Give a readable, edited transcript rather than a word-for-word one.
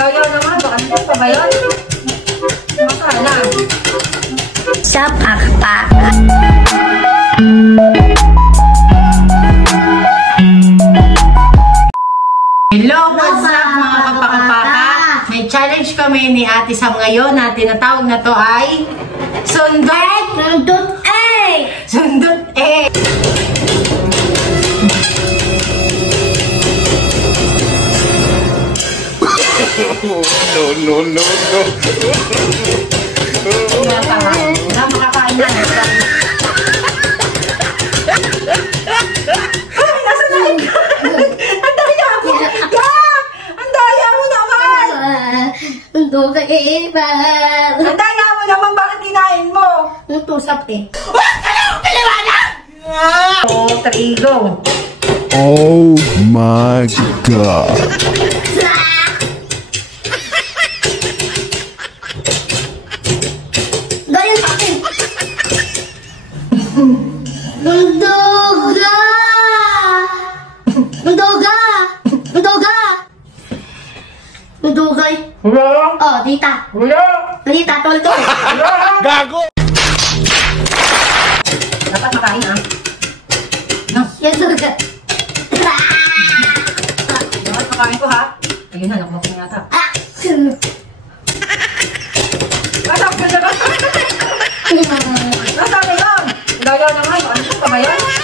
Daya naman. Baka nito pa ba yun? Masala. Shop akpa. Hello, what's up mga kapakapaka? May challenge kami ni Ate Sam ngayon na tinatawag na to ay Sundot! Sundot egg! Sundot egg! No. Wala makakain na. Ang daya mo naman, bakit kinain mo? Ang tusap eh. Huwag ka lang paliwanag! Oh, trigo. Oh my God. Ganyan sa akin. Mundoga! Mundoga! Mundoga! Mundogay. Wala. Oh, dita. Wala. Dita, tol-tol. Gago! Dapat makain ah. No. Yan, sugat. Dapat makain ko ha. Ayun na, nakumap na yata. Nasaan na yun? Daya naman. Ano pa ba yun?